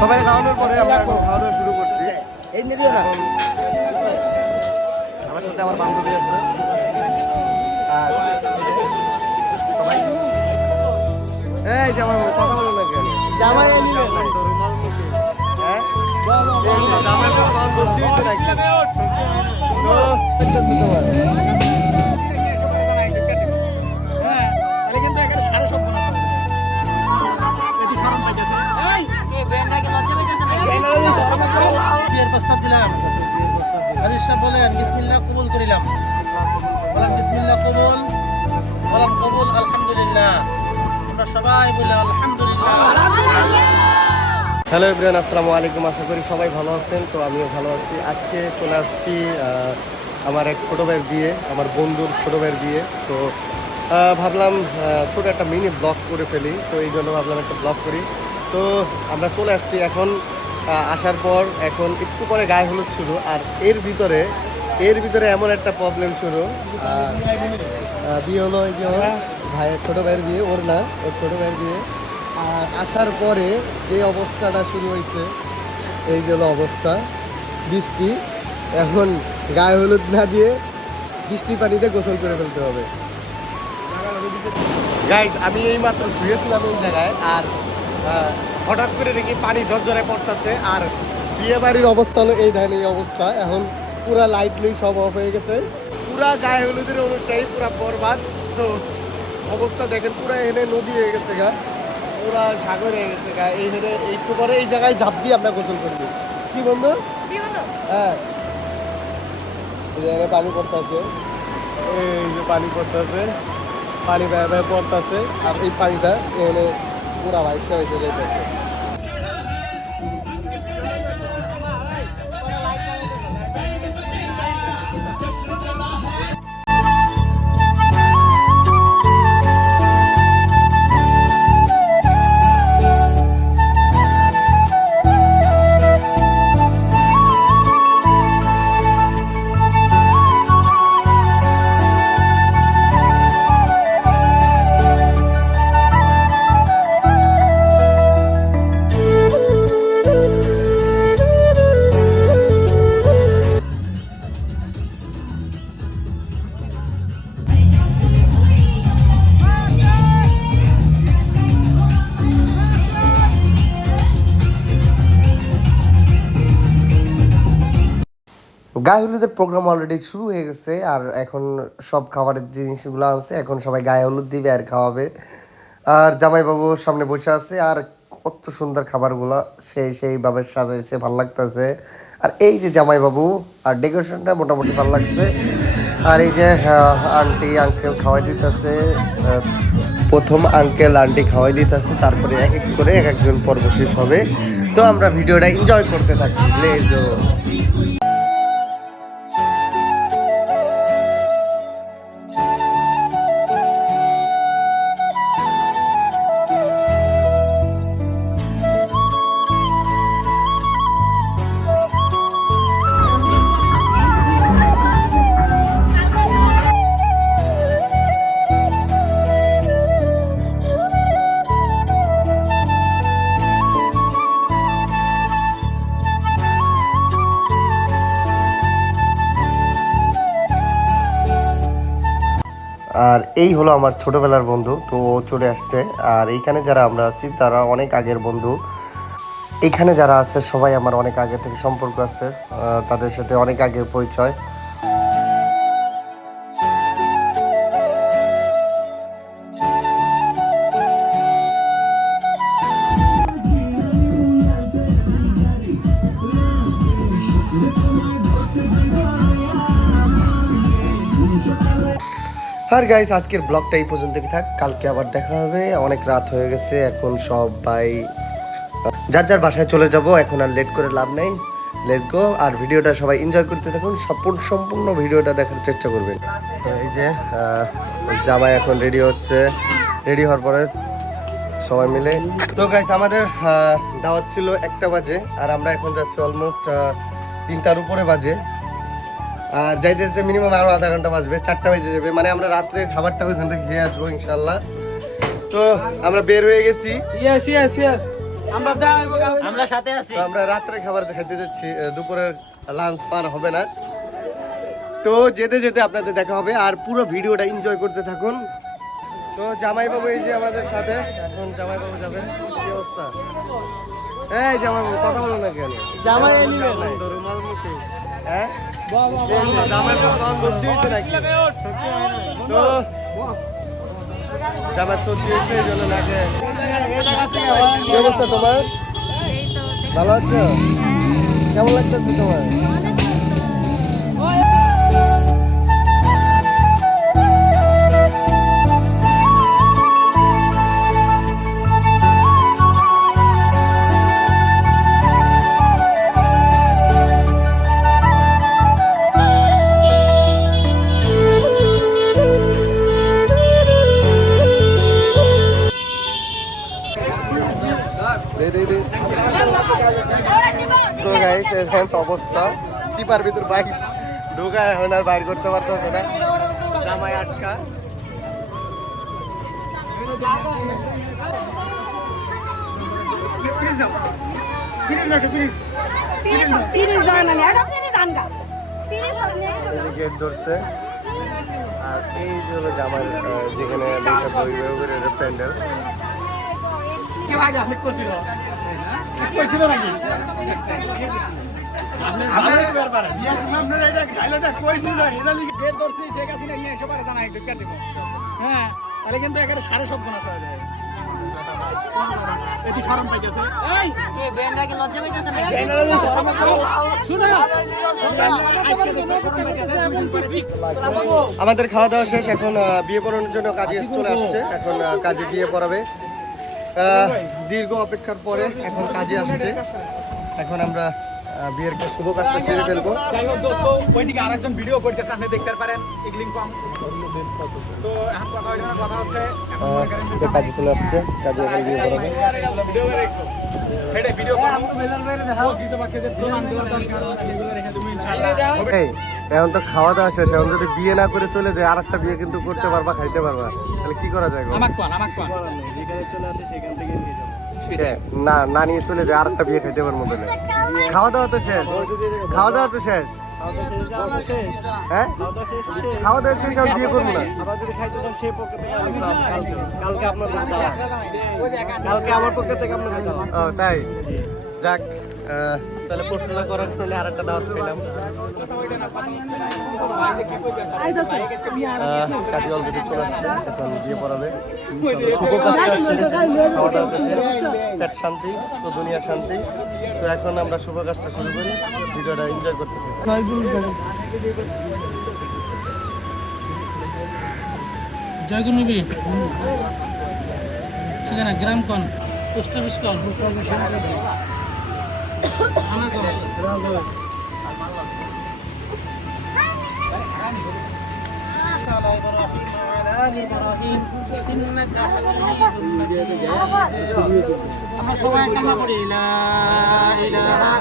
সবাই খাওয়ানোর পরে আমরা এখন খাওয়া দাওয়া শুরু করছি। আমার সাথে আমার বান্ধবী আছে আর সবাই এই যে আমার কথা বলো না কেন জামাই হ্যাঁ জামাই ভর্তি হয়েছে নাকি বিয়ের প্রস্তাব দিলাম হাজির সাহেব বলেন বিসমিল্লাহ কবুল করিলাম বলেন বিসমিল্লাহ কবুল বলেন কবুল আলহামদুলিল্লাহ আমরা সবাই বলে আলহামদুলিল্লাহ। হ্যালো এভরিওয়ান, আসসালামু আলাইকুম। আশা করি সবাই ভালো আছেন। তো আমিও ভালো আছি। আজকে চলে আসছি আমার এক ছোটো ভাইয়ের বিয়ে, আমার বন্ধুর ছোটো ভাইয়ের বিয়ে। তো ভাবলাম ছোটো একটা মিনি ব্লগ করে ফেলি, তো এই জন্য ভাবলাম একটা ব্লগ করি। তো আমরা চলে আসছি এখন। আসার পর এখন একটু পরে গায়ে হলুদ শুরু, আর এর ভিতরে এমন একটা প্রবলেম শুরু। বিয়ে হলো এই যে ভাইয়ের ছোটো ভাইয়ের বিয়ে, ওর না, ওর ছোটো ভাইয়ের বিয়ে। আর আসার পরে যে অবস্থাটা শুরু হয়েছে, এই যে হলো অবস্থা, বৃষ্টি। এখন গায়ে হলুদ না দিয়ে বৃষ্টি পানিতে গোসল করে ফেলতে হবে। গাইজ, আমি এই মাত্র শুয়েছিলাম এই জায়গায়, আর হঠাৎ করে দেখি পানি ঝরঝরে পড়তেছে। আর বিয়ে বাড়ির অবস্থা হলো এই ধরনের অবস্থা। এখন পুরা লাইটলি সব অফ হয়ে গেছে, পুরা গায়ে হলুদের অনুষ্ঠান পুরা বরবাদ। তো অবস্থা দেখেন, পুরা এনে নদী হয়ে গেছে গা, পুরা সাগর হয়ে গেছে গা। এই হেনে একটু পরে এই জায়গায় ঝাঁপ দিয়ে আমরা গোসল করবো। কি বন্ধু? হ্যাঁ, এই জায়গায় পানি পড়তেছে, এই যে পানি পড়তেছে, পানি বেয়ে বেয়ে পড়তেছে। আর এই পানিটা এখানে পুরা ভাইসা হয়েছে যেতেছে। গায়ে হলুদের প্রোগ্রাম অলরেডি শুরু হয়ে গেছে, আর এখন সব খাবারের জিনিসগুলো আনছে, এখন সবাই গায়ে হলুদ দিবে আর খাওয়াবে। আর জামাইবাবু সামনে বসে আছে, আর কত সুন্দর খাবারগুলো সেইভাবে সাজাইছে, ভাল লাগতেছে। আর এই যে জামাইবাবু, আর ডেকোরেশনটা মোটামুটি ভালো লাগছে। আর এই যে আন্টি আঙ্কেল খাওয়াই দিতেছে, প্রথম আঙ্কেল আন্টি খাওয়াই দিতেছে, তারপরে এক এক করে এক একজন পর্ব শেষ হবে। তো আমরা ভিডিওটা এনজয় করতে থাকি। Let's go. আর এই হলো আমার ছোটোবেলার বন্ধু, তো ও চলে আসছে। আর এইখানে যারা আমরা আছি তারা অনেক আগের বন্ধু। এইখানে যারা আছে সবাই আমার অনেক আগে থেকে সম্পর্ক আছে, তাদের সাথে অনেক আগে পরিচয়। আর গাইস, আজকের ব্লগটা এই পর্যন্তই থাক, কালকে আবার দেখা হবে। অনেক রাত হয়ে গেছে, এখন সবাই যার যার বাসায় চলে যাব। এখন আর লেট করে লাভ নেই, লেটস গো। আর ভিডিওটা সবাই এনজয় করতে থাকুন, সম্পূর্ণ ভিডিওটা দেখার চেষ্টা করবেন। তো এই যে জামাই এখন রেডি হচ্ছে, রেডি হওয়ার পরে সবাই মিলে। তো গাইস, আমাদের দাওয়াত ছিল 1টা বাজে, আর আমরা এখন যাচ্ছি অলমোস্ট 3টার উপরে বাজে। আর যাইতে যেতে মিনিমাম আরো আধা ঘন্টা বাজবে, 4টা বেজে যাবে। মানে আমরা রাত্রে খাবারটা ওইখান থেকে খেয়ে আসবো ইনশাল্লাহ। তো আমরা বের হয়ে গেছি। ইয়েস আমরা সাথে আছি। তো আমরা রাত্রে খাবার খেতে যাচ্ছি, দুপুরের লাঞ্চ পার হবে না। তো যেতে যেতে আপনাদের দেখা হবে, আর পুরো ভিডিওটা এনজয় করতে থাকুন। তো জামাইবাবু এই যে আমাদের সাথে, এখন জামাইবাবু যাবে। কি অবস্থা? এই জামাইবাবু কথা বলো না কেন? জামাই রুমাল মুখে, হ্যাঁ জামাইবাবু সর্দি হয়েছে নাকি? তো জামাই সর্দি হয়েছে এই জন্য নাকি। কি অবস্থা তোমার? ভালো আছো? কেমন লাগতেছে তোমার? তো গাইস এখন অবস্থা, চিপার ভিতর বাইক ঢোকায় এখন আর বাইর করতে পারতেছে না, জামাই আটকা। গেট ধরছে, আর এই যে হলো জামাই যেখানে প্যান্ডেল। কিন্তু এখানে সাড়ে সব গোনা করা যায়। এটি শরম পাইতেছে। আমাদের খাওয়া দাওয়া শেষ, এখন বিয়ে পড়ানোর জন্য কাজে চলে আসছে। এখন কাজে বিয়ে পড়াবে, দীর্ঘ অপেক্ষার পরে এখন কাজে আসছে। এখন আমরা বিয়ের শুভ কাজটা সেরে ফেলবো। যাই হোক দোস্ত, ওইদিকে আরেকজন ভিডিও করতেছে, আপনি দেখতে পারেন। এগুলিং কম তো এখন কথা হচ্ছে কাজে চলে আসছে, কাজে এখন বিয়ে পড়াবে। এখন তো খাওয়া দাওয়া শেষ, এখন যদি বিয়ে না করে চলে যায় আর একটা বিয়ে কিন্তু করতে পারবা, খাইতে পারবা, তাহলে কি করা যায়? না না নিয়ে চলে যায় আর একটা বিয়ে খাইতে পারবো বলে। খাওয়া দাওয়া তো শেষ, খাওয়া দাওয়া তো শেষ, হ্যাঁ খাওয়া দাওয়া শেষ, আর বিয়ে করবো না। ও তাই, যাক তাহলে প্রশ্ন করার জন্য আর একটা দাওয়াত পেলাম। কাজে অলরেডি চলে আসছে, এখন বিয়ে পড়াবে। শুভ কাজটা সেরে খাওয়া দাওয়া শেষ, পেট শান্তি তো দুনিয়ার শান্তি। তো এখন আমরা শুভ কাজটা শুরু করি, ভিডিওটা এনজয় করতে থাকি। জয়গুনবী ঠিকানা গ্রাম কন, পোস্ট অফিস কন, আমরা সবাই কান্না করি লা ইলাহা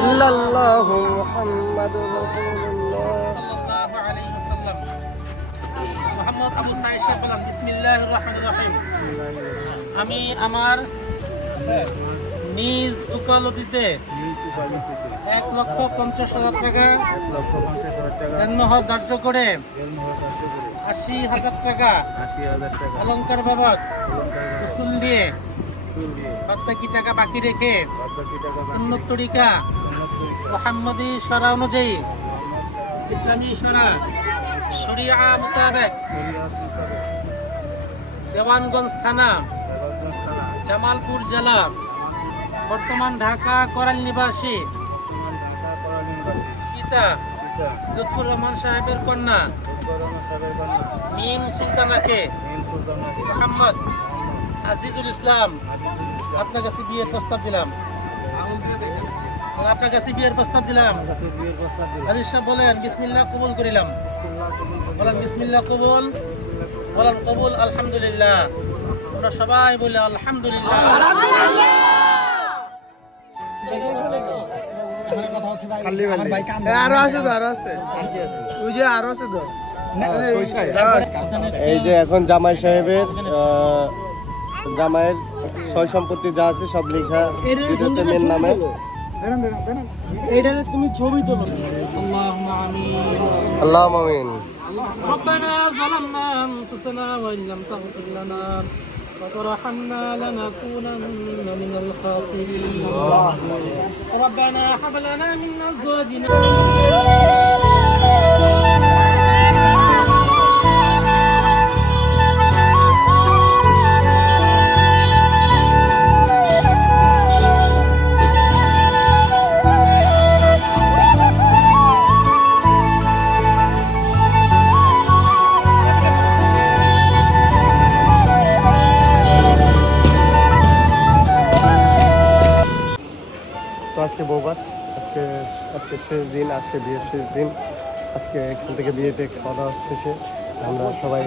ইল্লাল্লাহু মুহাম্মাদুর রাসূলুল্লাহ সাল্লাল্লাহু আলাইহি ওয়াসাল্লাম। মুহাম্মদ আবু সাঈদ সাহেব বলেন, বিসমিল্লাহির রহমানির রহিম। আমি আমার নিজ উকালতিতে 1,50,000 টাকা দেনমোহর ধার্য করে 80,000 টাকা অলংকার বাবদ উসুল দিয়ে বাকি টাকা বাকি রেখে সুন্নত তরিকা মুহাম্মদী শরা অনুযায়ী ইসলামী শরিয়া মোতাবেক দেওয়ানগঞ্জ থানা, জামালপুর জেলা, বর্তমান ঢাকা করাল নিবাসী পিতা লুৎফুর রহমান সাহেবের কন্যা মিম সুলতানাকে মোহাম্মদ আজিজুল ইসলাম আপনার কাছে বিয়ের প্রস্তাব দিলাম। আপনার কাছে বিয়ের প্রস্তাব দিলাম। আজিজ সাহেব বলেন, বিসমিল্লাহ কবুল করিলাম। বলেন বিসমিল্লাহ কবুল, বলেন কবুল আলহামদুলিল্লাহ। আমরা সবাই বলে আলহামদুলিল্লাহ। আরো আছে তো, আরো আছে, ওই যে আরো আছে তো। এই যে এখন জামাই সাহেবের জামাইয়ের সয় সম্পত্তি যা আছে সব লেখা দিতেছে মেয়ের নামে। এইটারে তুমি ছবি তোলো। আল্লাহুম্মা আমিন। আল্লাহুম্মা আমিন। ربنا ظلمنا أنفسنا وإن لم تغفر لنا وترحمنا لنكونن من الخاسرين ربنا هب لنا من أزواجنا তো আজকে বৌভাত, আজকে শেষ দিন, আজকে বিয়ের শেষ দিন। আজকে এখান থেকে বিয়েতে খাওয়া দাওয়া শেষে আমরা সবাই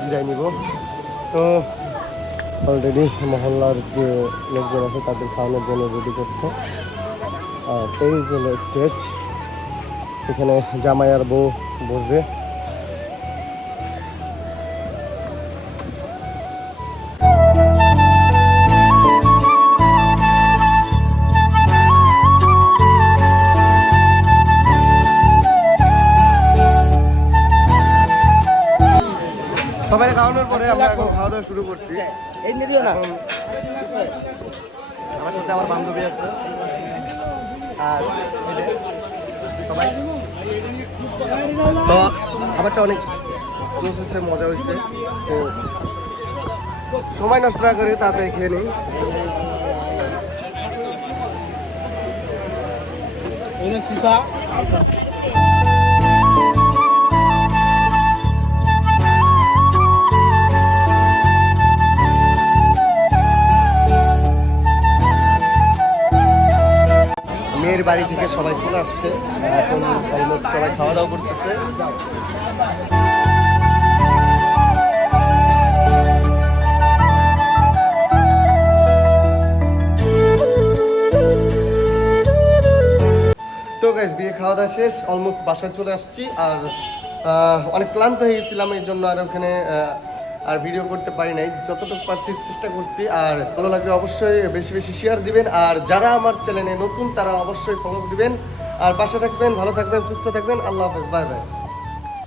বিদায় নিব। তো অলরেডি মহল্লার যে লোকজন আছে তাদের খাওয়ানোর জন্য রেডি করছে। আর এই হলো স্টেজ, এখানে জামাই আর বউ বসবে। সবাই খাওয়ানোর পরে আমরা এখন খাওয়া দাওয়া শুরু করছি। এখন আমার সাথে আমার বান্ধবী আছে আর সবাই। তো খাবারটা অনেক জোস হয়েছে, মজা হয়েছে। তো সময় নষ্ট না করে তাড়াতাড়ি খেয়ে নিই। সিসা মেয়ের বাড়ি থেকে সবাই চলে আসছে, এখন অলমোস্ট সবাই খাওয়া দাওয়া করতেছে। তো গাইস, বিয়ে খাওয়া দাওয়া শেষ, অলমোস্ট বাসায় চলে আসছি। আর অনেক ক্লান্ত হয়ে গেছিলাম, এই জন্য আর ওখানে আর ভিডিও করতে পারি নাই। যতটুকু পারছি চেষ্টা করছি। আর ভালো লাগলে অবশ্যই বেশি বেশি শেয়ার দিবেন। আর যারা আমার চ্যানেলে নতুন তারা অবশ্যই ফলো দিবেন। আর পাশে থাকবেন, ভালো থাকবেন, সুস্থ থাকবেন। আল্লাহ হাফেজ, বাই বাই।